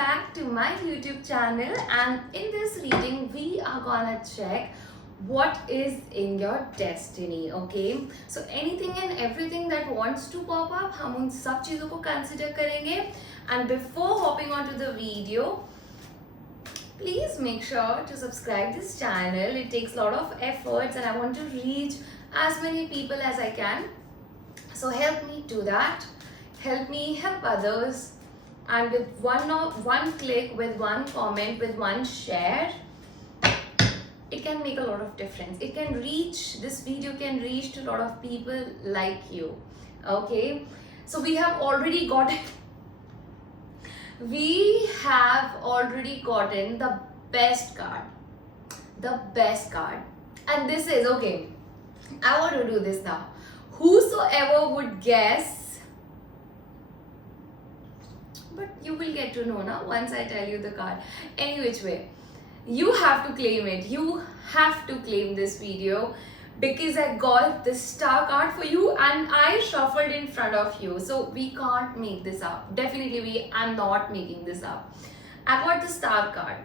back to my YouTube channel, and in this reading we are gonna check what is in your destiny. Okay, so anything and everything that wants to pop up, हम उन सब चीज़ों को consider करेंगे. And before hopping onto the video, please make sure to subscribe this channel. It takes a lot of efforts and I want to reach as many people as I can. So help me do that. Help me help others. And with one click, with one comment, with one share, it can make a lot of difference. It can reach, this video can reach to a lot of people like you. Okay, so we have already gotten the best card. And this is, okay, I want to do this now. Whosoever would guess, but you will get to know now once I tell you the card. Any which way, you have to claim it. You have to claim this video because I got the star card for you and I shuffled in front of you. So we can't make this up. Definitely I'm not making this up. I got the star card.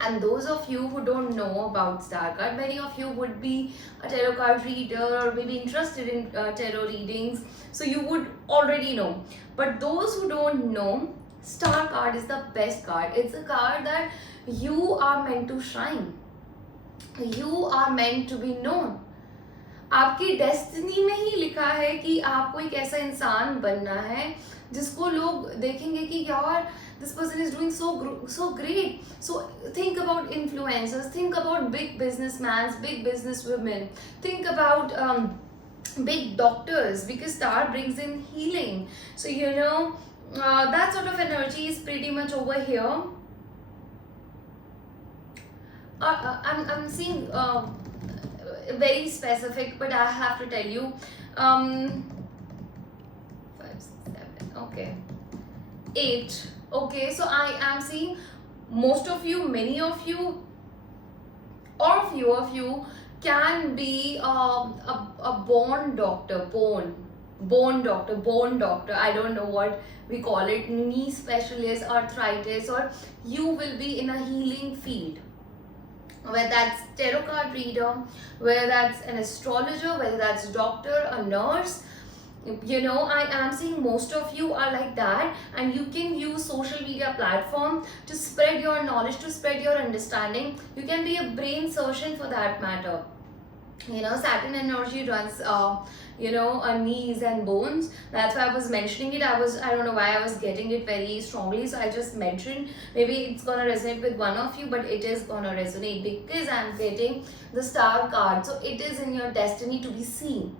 And those of you who don't know about star card, many of you would be a tarot card reader or maybe interested in tarot readings, so you would already know. But those who don't know, star card is the best card. It's a card that you are meant to shine. You are meant to be known. आपकी destiny में ही लिखा है कि आपको एक ऐसा इंसान बनना है जिसको लोग देखेंगे कि यार this person is doing so great. So think about influencers, think about big businessmen, big businesswomen, think about big doctors, because star brings in healing. So you know that sort of energy is pretty much over here. I'm seeing very specific, but I have to tell you 5, 6, 7, okay, 8. Okay, so I am seeing most of you, many of you, or few of you can be a bone doctor. I don't know what we call it, knee specialist, arthritis, or you will be in a healing field. Whether that's tarot card reader, whether that's an astrologer, whether that's doctor, a nurse. You know, I am seeing most of you are like that, and you can use social media platform to spread your knowledge, to spread your understanding. You can be a brain surgeon for that matter. You know, Saturn energy runs knees and bones. That's why I was mentioning it. I don't know why I was getting it very strongly, so I just mentioned. Maybe it's gonna resonate with one of you, but it is gonna resonate because I'm getting the star card. So it is in your destiny to be seen.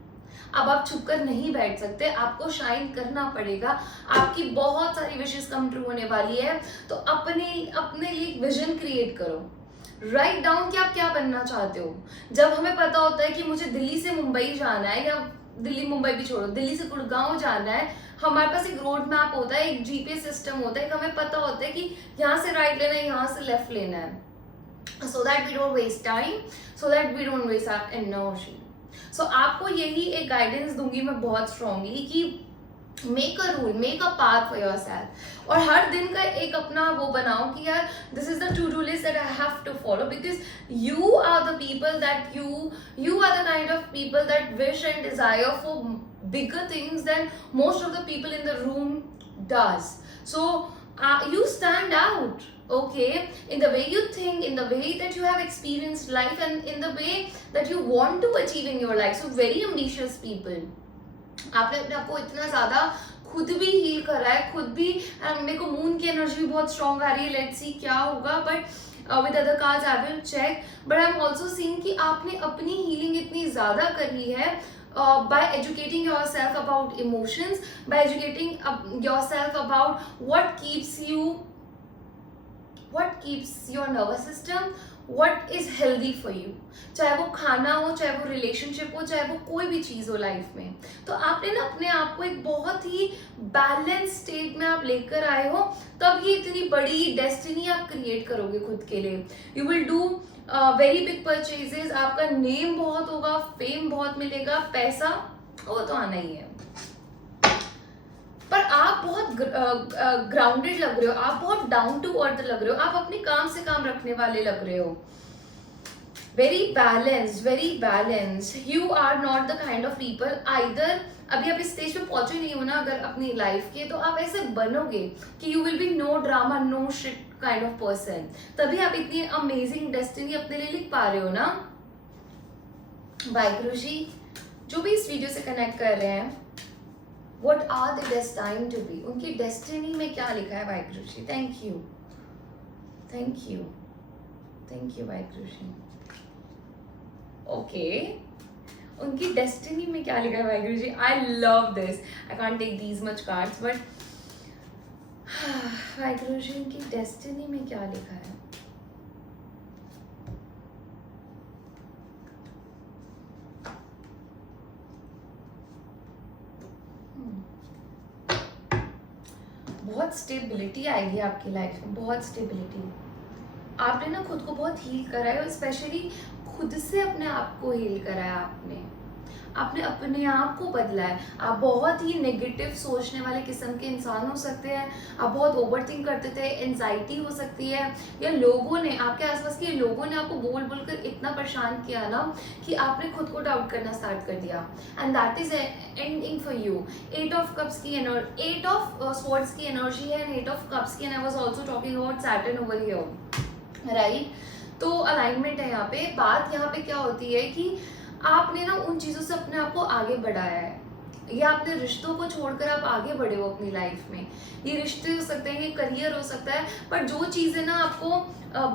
अब आप छुप कर नहीं बैठ सकते, आपको shine करना पड़ेगा. आपकी बहुत सारी विशेस कम ट्रू होने वाली है, तो अपने लिए एक विजन क्रिएट करो. राइट डाउन कि आप क्या बनना चाहते हो. जब हमें पता होता है कि मुझे दिल्ली से मुंबई जाना है, या दिल्ली मुंबई भी छोड़ो, दिल्ली से गुड़गांव जाना है, हमारे पास एक रोड मैप होता है, एक जीपीएस सिस्टम होता है, हमें पता होता है कि यहाँ से राइट लेना है, यहाँ से लेफ्ट लेना है, so that we don't waste time, so that we don't waste our energy. So आपको यही एक गाइडेंस दूंगी मैं बहुत स्ट्रांगली कि make a rule, make a path for yourself, और हर दिन का एक अपना वो बनाओ कि यार this is the to do list that I have to follow, because you are the people that you are the kind of people that wish and desire for bigger things than most of the people in the room does. So you stand out, okay, in the way you think, in the way that you have experienced life, and in the way that you want to achieve in your life. So very ambitious people. आपने अपने आपको इतना ज़्यादा खुद भी heal करा है, खुद भी. मेरे को मून की एनर्जी भी बहुत स्ट्रॉन्ग आ रही है. लेट्स सी क्या होगा, but with other cards I will check. But I am also seeing कि आपने अपनी हीलिंग इतनी ज़्यादा करी है by educating yourself about emotions, by educating yourself about what keeps your nervous system, what is healthy for you. चाहे वो खाना हो, चाहे वो रिलेशनशिप हो, चाहे वो कोई भी चीज़ हो लाइफ में, तो आपने ना अपने आप को एक बहुत ही बैलेंस स्टेट में आप लेकर आए हो, तब ये इतनी बड़ी डेस्टिनी आप क्रिएट करोगे खुद के लिए. You will do very big purchases, आपका नेम बहुत होगा, फेम बहुत मिलेगा, पैसा वो तो आना ही है. पर आप बहुत ग्राउंडेड लग रहे हो, आप बहुत डाउन टू अर्थ लग रहे हो, आप अपने काम से काम रखने वाले लग रहे हो, very balanced, very balanced. You are not the kind of people, either अभी आप इस स्टेज पे पहुंचे नहीं हो ना अगर अपनी लाइफ के, तो आप ऐसे बनोगे कि you will be no drama no shit kind of person, तभी आप इतनी अमेजिंग डेस्टिनी अपने लिए लिख पा रहे हो ना. वाहिगुरु जी जो भी इस वीडियो से कनेक्ट कर रहे हैं, what are they destined to be, उनकी डेस्टिनी में क्या लिखा है Waheguru ji. Thank you, thank you, thank you Waheguru ji. Okay, उनकी डेस्टिनी में क्या लिखा है Waheguru ji. I love this. I can't take these much cards but Waheguru ji उनकी डेस्टिनी में क्या लिखा है. बहुत स्टेबिलिटी आएगी आपकी लाइफ में, बहुत स्टेबिलिटी. आपने ना खुद को बहुत हील करा है, स्पेशली खुद से अपने आप को हील करा है आपने अपने आप को बदला है. आप बहुत ही नेगेटिव सोचने वाले किस्म के इंसान हो सकते हैं, आप बहुत ओवरथिंक करते थे, एंजाइटी हो सकती है, या लोगों ने आपके आसपास के लोगों ने आपको बोल बोल कर इतना परेशान किया ना कि आपने खुद को डाउट करना स्टार्ट कर दिया. And that is ending for you. 8 of cups की एनर्जी, 8 ऑफ स्वॉर्ड्स की एनर्जी है, एंड 8 ऑफ कप्स की, and I was also talking about Saturn over here, right. तो अलाइनमेंट है यहाँ पे. बात यहाँ पे क्या होती है कि आपने ना उन चीज़ों से अपने आप को आगे बढ़ाया है, या अपने रिश्तों को छोड़कर आप आगे बढ़े हो अपनी लाइफ में. ये रिश्ते हो सकते हैं, ये करियर हो सकता है, पर जो चीज़ें ना आपको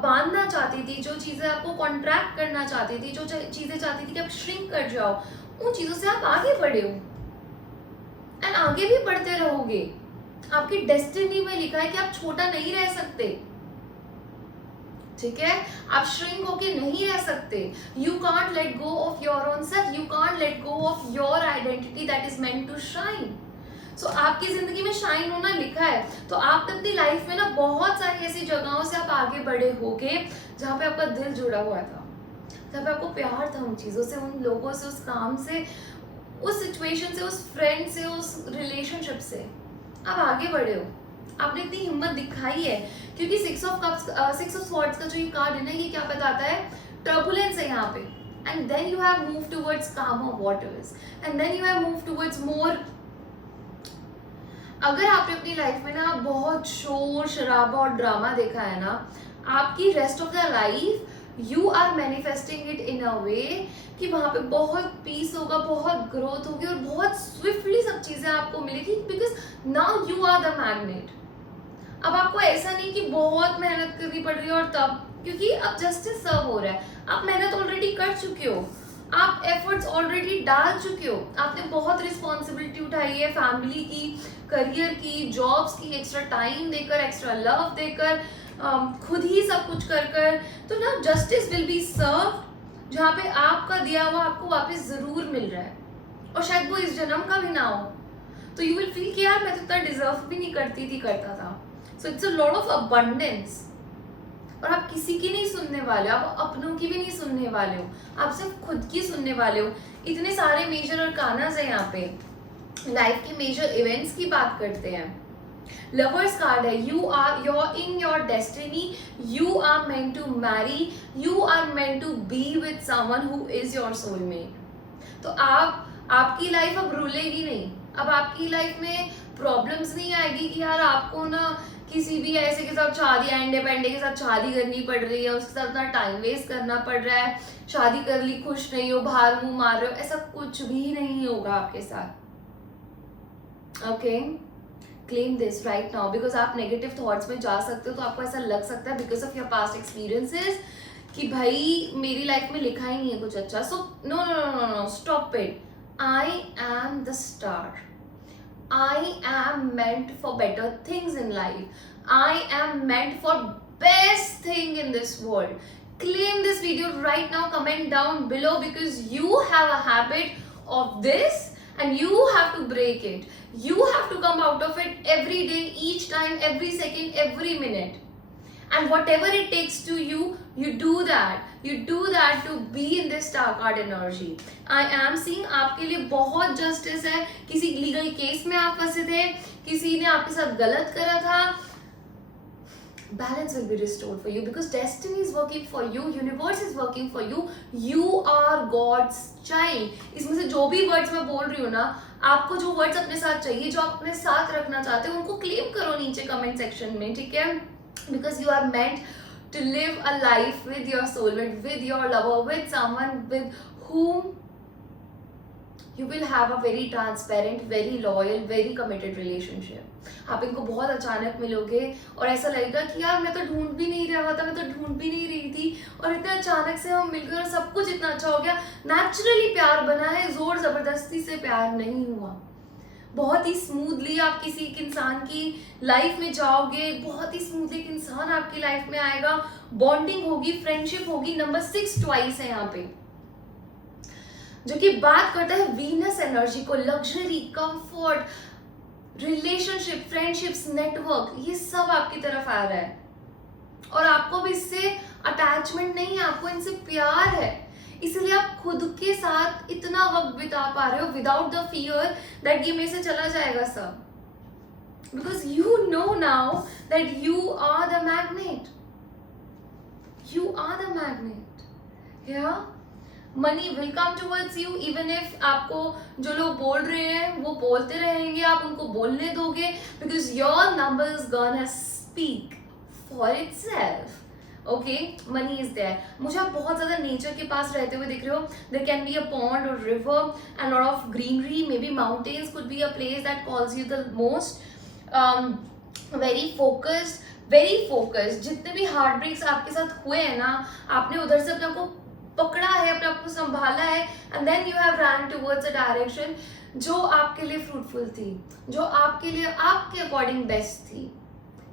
बांधना चाहती थी, जो चीज़ें आपको कॉन्ट्रैक्ट करना चाहती थी, जो चीज़ें चाहती थी कि आप श्रिंक कर जाओ, उन चीज़ों से आप आगे बढ़े हो एंड आगे भी बढ़ते रहोगे. आपकी डेस्टिनी में लिखा है कि आप छोटा नहीं रह सकते, ठीक है. आप श्रिंक होके नहीं रह सकते. You can't let go of your own self, you can't let go of your identity that is meant to shine. So आपकी जिंदगी में शाइन होना लिखा है, तो आप अपनी लाइफ में ना बहुत सारी ऐसी जगहों से आप आगे बढ़े होगे जहाँ पे आपका दिल जुड़ा हुआ था, जहाँ पे आपको प्यार था उन चीज़ों से, उन लोगों से, उस काम से, उस सिचुएशन से, उस फ्रेंड से, उस रिलेशनशिप से. आप आगे बढ़े हो, आपने इतनी हिम्मत दिखाई है, क्योंकि 6 ऑफ कप्स, 6 ऑफ स्वॉर्ड्स का जो ये कार्ड है ना, ये क्या बताता है, टर्बुलेंस है यहाँ पे. And then you have move towards calmer waters, and then you have move towards more. अगर आपने अपनी लाइफ में ना बहुत शोर शराबा और ड्रामा देखा है ना, आपकी rest of the life you are manifesting it in a way कि वहाँ पे बहुत पीस होगा, बहुत ग्रोथ होगी, और बहुत स्विफ्टली सब चीज़ें आपको मिलेगी, because now you are the magnet. अब आपको ऐसा नहीं कि बहुत मेहनत करनी पड़ रही है और तब, क्योंकि अब जस्टिस सर्व हो रहा है, आप मेहनत ऑलरेडी कर चुके हो, आप एफर्ट्स ऑलरेडी डाल चुके हो, आपने बहुत रिस्पॉन्सिबिलिटी उठाई है, फैमिली की, करियर की, जॉब्स की, एक्स्ट्रा टाइम देकर, एक्स्ट्रा लव देकर, खुद ही सब कुछ कर कर. तो ना जस्टिस विल बी सर्व, जहाँ पे आपका दिया हुआ आपको वापस जरूर मिल रहा है, और शायद वो इस जन्म का भी ना हो, तो यू विल फील कि यार मैं तो इतना डिजर्व भी नहीं करती थी, करता था. So it's a lot of abundance, और आप किसी की नहीं सुनने वाले, आप अपनों की भी नहीं सुनने वाले हो, आप सिर्फ खुद की सुनने वाले हो. इतने सारे मेजर और कानाज है यहाँ पे, लाइफ के मेजर इवेंट्स की बात करते हैं. लवर्स कार्ड है, you are your in your destiny, you are meant to marry, you are meant to be with someone who is your soulmate. तो आपकी लाइफ अब रुलेगी नहीं, अब आपकी लाइफ में प्रॉब्लम्स नहीं आएगी कि यार आपको ना किसी भी ऐसे के साथ शादी, एंडे पेंडे के साथ शादी करनी पड़ रही है, उसके साथ ना टाइम वेस्ट करना पड़ रहा है, शादी कर ली खुश नहीं हो, बाहर मुंह मार रहे हो, ऐसा कुछ भी नहीं होगा आपके साथ. Okay, claim this right now, because आप नेगेटिव थॉट्स में जा सकते हो, तो आपको ऐसा लग सकता है because of your past experiences कि भाई मेरी लाइफ में लिखा ही नहीं है कुछ अच्छा. So no no no no no, stop it. I am the star, I am meant for better things in life. I am meant for best thing in this world. Claim this video right now, comment down below, because you have a habit of this and you have to break it. You have to come out of it every day, each time, every second, every minute. and whatever it takes to you do that to be in this star card energy. I am seeing आपके लिए बहुत justice है, किसी legal case में आप फंसे थे, किसी ने आपके साथ गलत करा था. Balance will be restored for you because destiny is working for you, universe is working for you, you are God's child. इसमें से जो भी words मैं बोल रही हूँ ना, आपको जो words अपने साथ चाहिए, जो आप अपने साथ रखना चाहते हो, उनको claim करो नीचे comment section में, ठीक है? Because you are meant to live a life with your soulmate, with your lover, with someone with whom you will have a very transparent, very loyal, very committed relationship. आप इनको बहुत अचानक मिलोगे और ऐसा लगेगा कि यार मैं तो ढूंढ भी नहीं रहा था, मैं तो ढूंढ भी नहीं रही थी और इतने अचानक से हम मिल गए और सब कुछ इतना अच्छा हो गया. नेचुरली प्यार बना है, जोर जबरदस्ती से प्यार नहीं हुआ. बहुत ही स्मूथली आप किसी एक इंसान की लाइफ में जाओगे, बहुत ही स्मूथली एक इंसान आपकी लाइफ में आएगा, बॉन्डिंग होगी, फ्रेंडशिप होगी. नंबर 6 ट्वाइस है यहाँ पे, जो कि बात करता है वीनस एनर्जी को, luxury, comfort, relationship, friendships, network, ये सब आपकी तरफ आ रहा है और आपको भी इससे अटैचमेंट नहीं है, आपको इनसे प्यार है. इसलिए आप खुद के साथ इतना वक्त बिता पा रहे हो विदाउट द फियर दैट ये मेरे से चला जाएगा सब. Because you know now that you are the magnet, you are the magnet. या money will come towards you even if आपको जो लोग बोल रहे हैं वो बोलते रहेंगे, आप उनको बोलने दोगे, because your number is gonna speak for itself. Okay, money is there. मुझे आप बहुत ज्यादा नेचर के पास रहते हुए दिख रहे हो. There can be a pond और river and lot of greenery, maybe mountains could be a place that calls you the most. Very focused. जितने भी हार्ट ब्रेक्स आपके साथ हुए हैं ना, आपने उधर से अपने आप को पकड़ा है, अपने आप को संभाला है, and then you have run towards a direction जो आपके लिए फ्रूटफुल थी, जो आपके लिए आपके अकॉर्डिंग बेस्ट थी.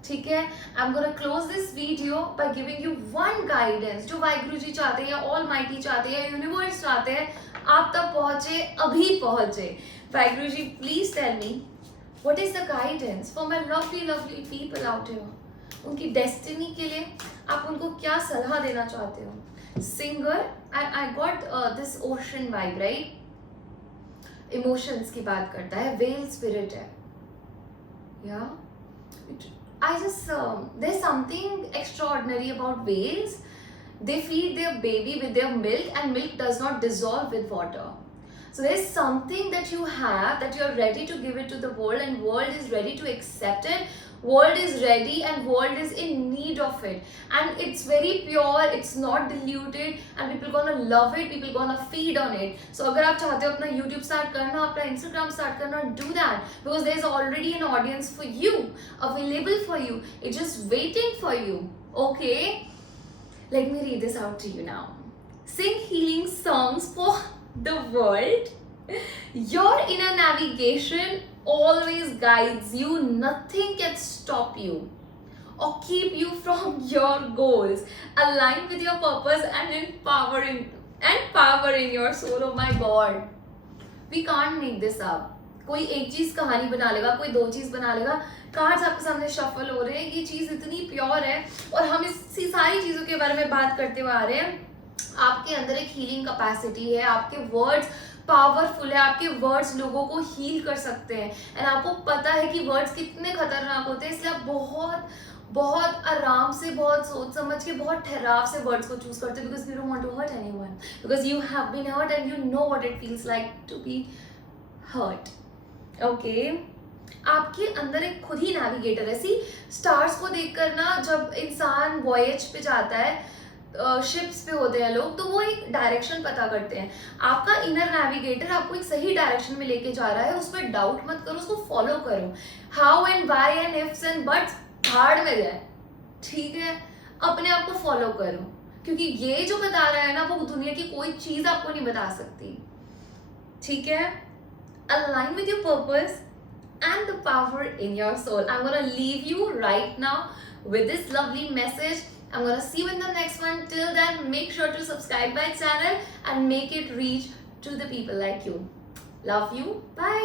ठीक है, I am gonna close this video by giving you one guidance जो वाहिगुरु जी चाहते हैं, या ऑलमाइटी चाहते हैं, यूनिवर्स चाहते हैं आप तक पहुंचे, अभी पहुंचे. Waheguru ji please tell me what is the guidance for my lovely people out here. उनकी डेस्टिनी के लिए आप उनको क्या सलाह देना चाहते हो? Singer, I got this ocean vibe, right? Emotions की बात करता है, whale spirit है. Yeah, I just there's something extraordinary about whales. They feed their baby with their milk, and milk does not dissolve with water. So there's something that you have that you're ready to give it to the world, and world is ready to accept it. World is ready and world is in need of it, and it's very pure, it's not diluted, and people gonna love it, people gonna feed on it. So अगर आप चाहते हो अपना YouTube start करना, अपना Instagram start करना, do that because there's already an audience for you, available for you, it's just waiting for you. Okay, let me read this out to you now. Sing healing songs for the world. Your inner navigation always guides you. Nothing can stop you or keep you from your goals. Align with your purpose and power in your soul. Oh my God, we can't make this up. कोई एक चीज कहानी बना लेगा, कोई दो चीज बना लेगा. कार्ड्स आपके सामने शफल हो रहे हैं, ये चीज इतनी प्योर है और हम इसी सारी चीजों के बारे में बात करते हुए आ रहे हैं. आपके अंदर एक हीलिंग कैपेसिटी है, आपके वर्ड्स पावरफुल है, आपके वर्ड्स लोगों को हील कर सकते हैं, एंड आपको पता है कि वर्ड्स कितने खतरनाक होते हैं. इसलिए आप बहुत आराम से, बहुत सोच समझ के, बहुत ठहराव से वर्ड्स को चूज करते हो, because you don't want to hurt anyone, because you have been hurt and you know what it feels like to be hurt. Okay, आपके अंदर एक खुद ही नेविगेटर है. सी, स्टार्स को देखकर ना, जब इंसान वॉयज पे जाता है, शिप्स पे होते हैं लोग, तो वो एक डायरेक्शन पता करते हैं. आपका इनर नेविगेटर आपको एक सही डायरेक्शन में लेके जा रहा है, उस पर डाउट मत करो, उसको फॉलो करो. How and why and ifs and buts भाड़ में जाए, ठीक है, अपने आप को फॉलो करो, क्योंकि ये जो बता रहा है ना, वो दुनिया की कोई चीज आपको नहीं बता सकती. ठीक है, align with your purpose and the power in your soul. I'm gonna leave you right now with this lovely message. I'm gonna see you in the next one. Till then, make sure to subscribe my channel and make it reach to the people like you. Love you. Bye.